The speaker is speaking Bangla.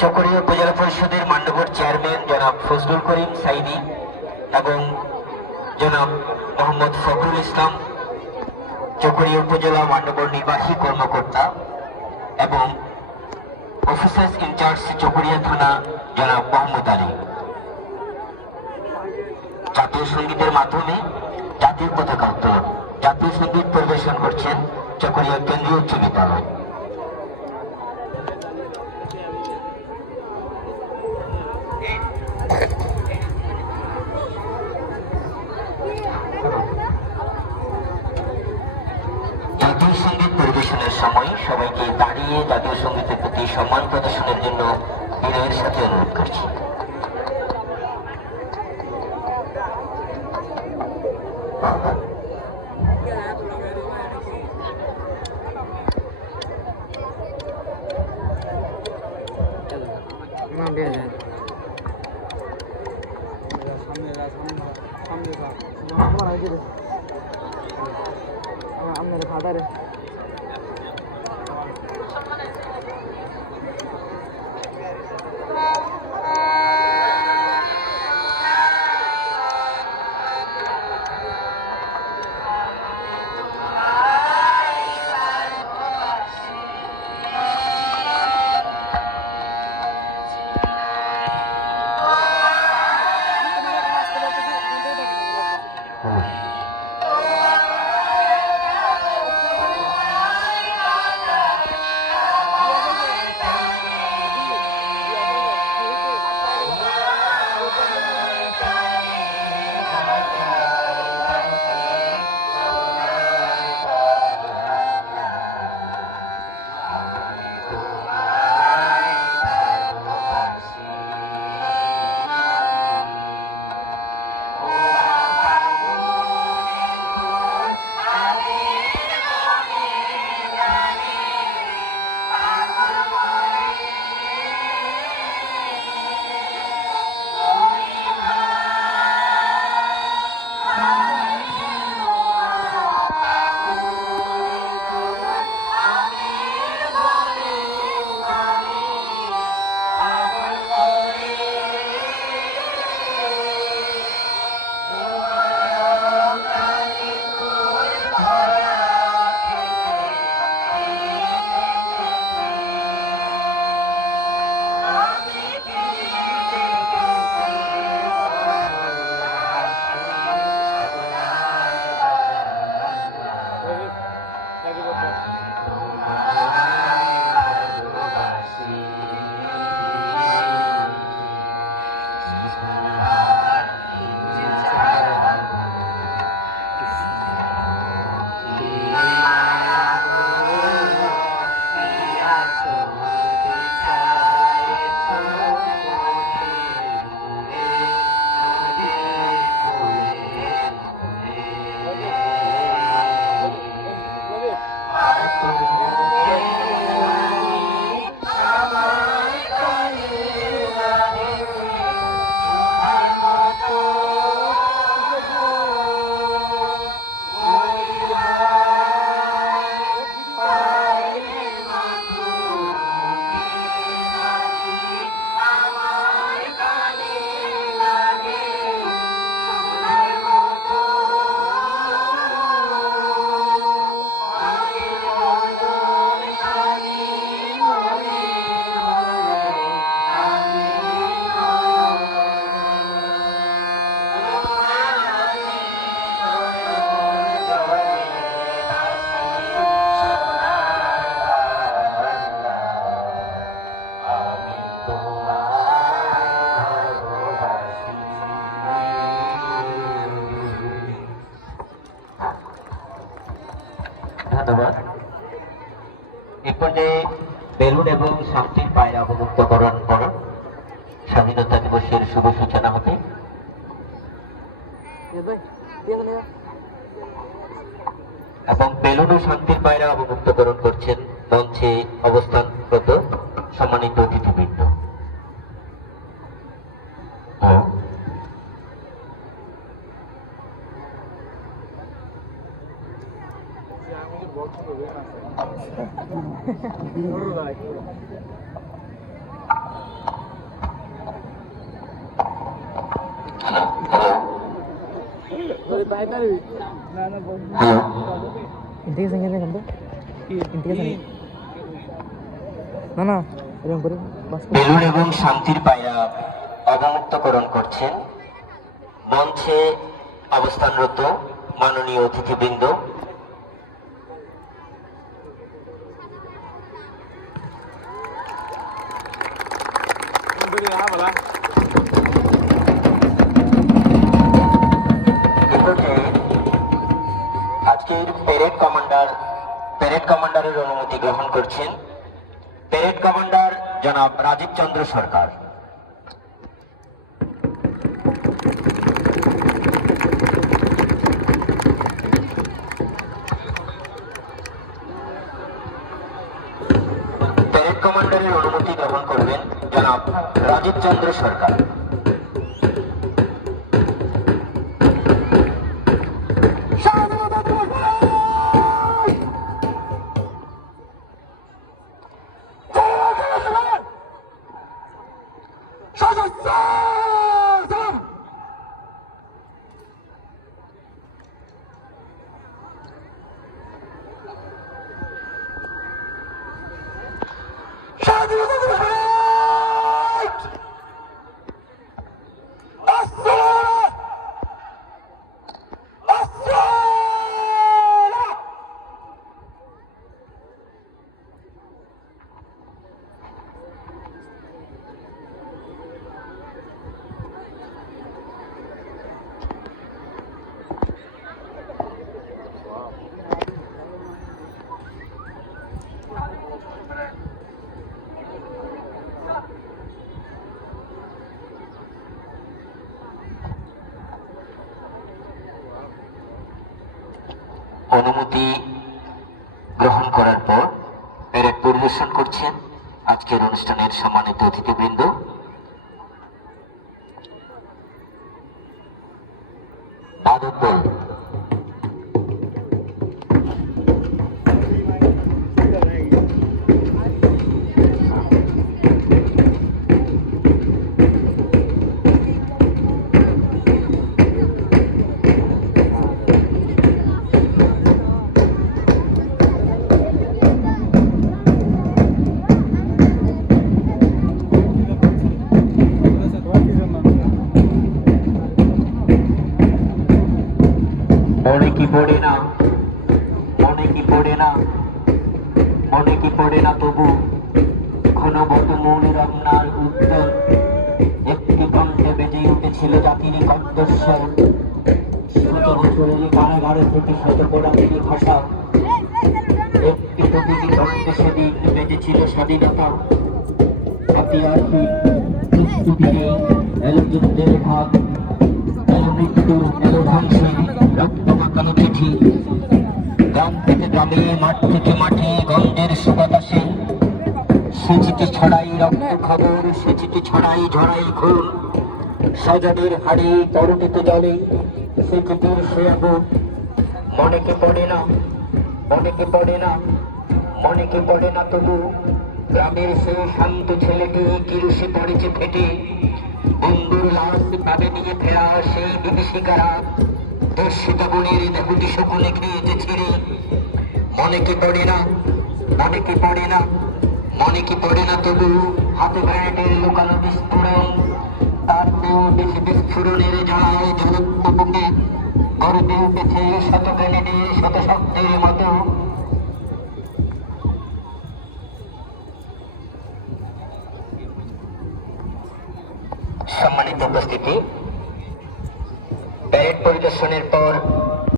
চকরিয়া উপজেলা পরিষদের মান্যবর চেয়ারম্যান জনাব ফজলুল করিম সাইদি এবং জনাব মোহাম্মদ ফখরুল ইসলাম, চকরিয়া উপজেলা মান্যবর নির্বাহী কর্মকর্তা এবং অফিসার্স ইনচার্জ চকরিয়া থানা জনাব মোহাম্মদ আলী। জাতীয় সঙ্গীতের মাধ্যমে জাতীয় পতাকা উত্তোলন। জাতীয় সঙ্গীত পরিবেশন করছেন চকরিয়া কেন্দ্রীয় উচ্চ বিদ্যালয়। জাতীয় সঙ্গীত পরিবেশনের সময় সবাইকে দাঁড়িয়ে জাতীয় সঙ্গীতের প্রতি সম্মান প্রদর্শনের জন্য বিনয়ের সাথে অনুরোধ করছি। ধন্যবাদ। এ পর্যায়ে বেলুন এবং শান্তির পায়রা অবমুক্তকরণ করুন। স্বাধীনতা দিবসের শুভ সূচনা হবে। এবং বেলুন ও শান্তির পায়রা অবমুক্তকরণ করছেন মঞ্চে অবস্থানরত সম্মানিত অতিথিবৃন্দ। হ্যালো, ఇంటికి సంగీతం కంటే ఇంటికి సంగీతం না এরকম করে বাস বেলুন এবং শান্তির পায়রা অবমুক্তকরণ করছেন মঞ্চে অবস্থানরত মাননীয় অতিথিবৃন্দ। আজকের প্যারেড কমান্ডারের অনুমতি গ্রহণ করছেন প্যারেড কমান্ডার জনাব রাজীব চন্দ্র সরকার। প্যারেড কমান্ডারের অনুমতি গ্রহণ করবেন জনাব রাজীব চন্দ্র সরকার। অনুমতি গ্রহণ করার পর প্যারেড পরিবেশন করছেন আজকের অনুষ্ঠানের সম্মানিত অতিথিবৃন্দ। বাদক দল মনে কি পড়ে না, মনে কি পড়ে না, মনে কি পড়ে না তবু ঘনবত মৌনের আপনার উত্তর একটি কণ্ঠে বেজে উঠেছিল জাতির কণ্ঠস্বর। ১৭ বছরের কারাগারে থেকে শত কোরআনের ভাষা একটি প্রতিটি কণ্ঠে সেদিন বেজেছিল স্বাধীনতা। হাতিয়ারহীন প্রস্তুতি নেই, এলো যুদ্ধের ভাগ, এলো মৃত্যুর, এলো ধ্বংসের রক্ত মাখানো চিঠি। গ্রাম থেকে গ্রামে, মাঠ থেকে মাঠে, গঞ্জের সুবাতাসে সে চিঠি ছড়াই রক্ত খবর, সে চিঠি ছড়াই ঝরাই খুন। স্বজনের হাড়ি তরুণিত জলে সে চিঠির সে আগুন। মনে কি পড়ে না, মনে কি পড়ে না, মনে কি পড়ে না তবু গ্রামের সে শান্ত ছেলেটি কিরুষে পড়েছে ফেটে। বন্ধুর লাশ ভাবে নিয়ে ফেরা সেই বিভীষিকারা দেশ সীতাবনের দেহটি শকুনে খেয়েছে ছিঁড়ে। মনে কি পড়ে না, মনে কি পড়ে না, মনে কি পড়ে না তবু হাতে ব্যান্ডের লুকানো বিস্ফোরণ। তার চেয়েও বেশি বিস্ফোরণের জ্বালায় জ্বলন্ত বুকে গর্বে উঠেছে শত গ্রেনেডের শত শব্দের মতো। সম্মানিত উপস্থিতি, প্যারেড পরিদর্শনের পর